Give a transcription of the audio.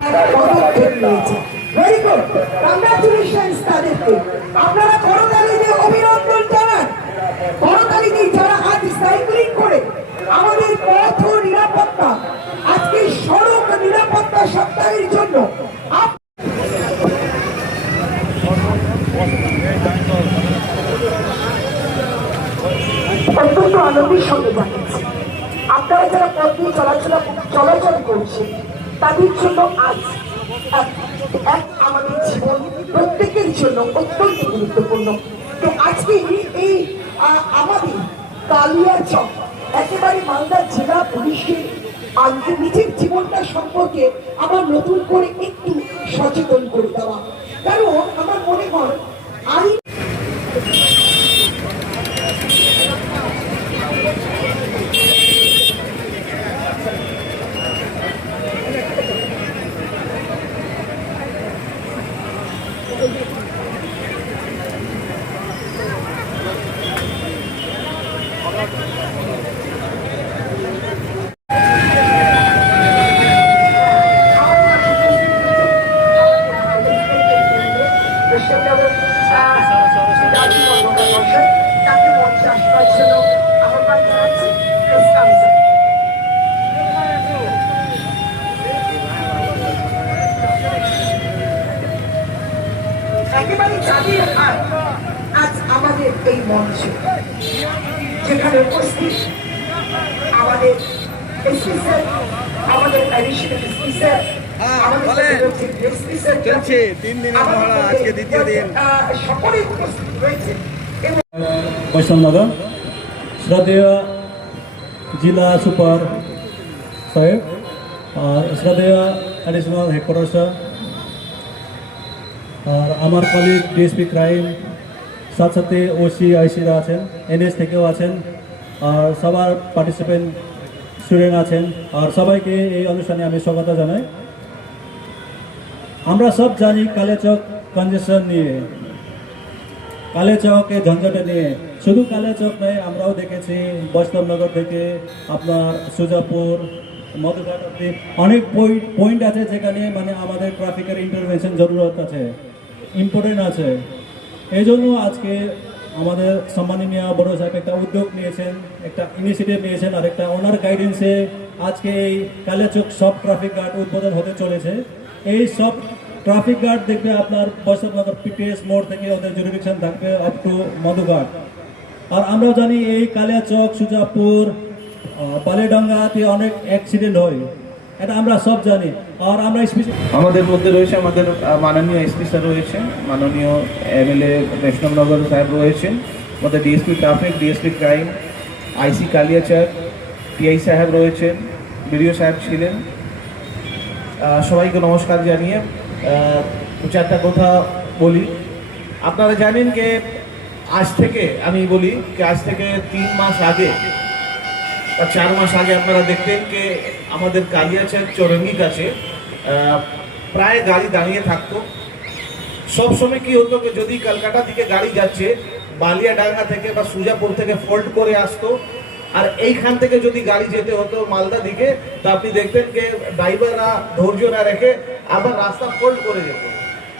পদক্ষেপ নিয়েছে। Very good, congratulations তাদেরকে। আপনারা করতালি দিয়ে অভিনন্দন জানান। করতালি দিয়ে যারা আজ সাইক্লিং করে আমাদের পথ নিরাপত্তা, আজকে সড়ক নিরাপত্তা সপ্তাহের জন্য অত্যন্ত আনন্দের সঙ্গে জানিয়েছে। আপনারা যারা পথ দিয়ে চলাচল করছেন তাদের জন্য আজ এক আমাদের জীবন প্রত্যেকের জন্য অত্যন্ত গুরুত্বপূর্ণ। তো আজকে এই আমাদের কালিয়াচক একেবারে মালদা জেলা পুলিশের নিজের জীবনটা সম্পর্কে আমার নতুন করে একটু সচেতন করে দেওয়া, কারণ আমার মনে হয় আইন একেবারে যাদের আজ আমাদের এই মঞ্চে যেখানে উপস্থিত আমাদের এসপি স্যার, আমাদের অ্যাডিশনাল এসপি স্যার, সকলেই উপস্থিত রয়েছে। বৈষ্ণবনগর শ্রদ্ধেয় जिला सुपर साहेब और श्रद्धेय एडिशनल हेडक्वार्टर और আমার কলিগ ডিএসপি ক্রাইম, সাথে সাথে ওসি আইসিরা আছেন, এনএস থেকেও আছেন, আর সবার পার্টিসিপেন্ট স্টুডেন্ট আছেন, আর সবাইকে এই অনুষ্ঠানে আমি স্বাগত জানাই। আমরা সব জানি কালিয়াচক কনজেশন নিয়ে, কালিয়াচকে ঝঞ্ঝাটে নিয়ে, শুধু কালিয়াচক নয়, আমরাও দেখেছি বৈষ্ণবনগর থেকে আপনার সুজাপুর মধুঘাট অব্দি অনেক পয়েন্ট আছে যেখানে মানে আমাদের ট্রাফিকের ইন্টারভেনশন জরুরত আছে, ইম্পর্টেন্ট আছে। এই জন্য আজকে আমাদের সম্মাননীয় বড় সাহেব একটা উদ্যোগ নিয়েছেন, একটা ইনিশিয়েটিভ নিয়েছেন, আর একটা ওনার গাইডেন্সে আজকে এই কালিয়াচক সব ট্রাফিক গার্ড উদ্বোধন হতে চলেছে। এই সব ট্রাফিক গার্ড দেখবে আপনার বৈষ্ণবনগর পিটিএস মোড় থেকে ওদের জুরিডিকশন থাকবে আপ টু মধুঘাট। আর আমরা জানি এই কালিয়াচক, সুজাপুর, বালিডাঙ্গাতে অনেক অ্যাক্সিডেন্ট হয়, এটা আমরা সব জানি। আর আমরা আমাদের মধ্যে রয়েছে আমাদের মাননীয় এসপি স্যার রয়েছেন, মাননীয় এমএলএ বৈষ্ণবনগর সাহেব রয়েছেন, আমাদের ডিএসপি ট্রাফিক, ডিএসপি ক্রাইম, আইসি কালিয়াচক, টিআই সাহেব রয়েছেন, বিডিও সাহেব ছিলেন। সবাইকে নমস্কার জানিয়ে দু চারটা কথা বলি। আপনারা জানেন যে আজ থেকে আমি বলি যে আজ থেকে 3 মাস আগে বা 4 মাস আগে আপনারা দেখতেন যে আমাদের কালিয়াচক চৌরঙ্গি কাছে প্রায় গাড়ি দাঁড়িয়ে থাকতো। সবসময় কি হতো যে যদি কলকাতা থেকে গাড়ি যাচ্ছে বালিয়াডাঙ্গা থেকে বা সুজাপুর থেকে ফল্ট করে আসতো, আর এইখান থেকে যদি গাড়ি যেতে হতো মালদা দিকে, তো আপনি দেখতেন যে ড্রাইভাররা ধৈর্য না রেখে আবার রাস্তা ফল্ট করে যেত।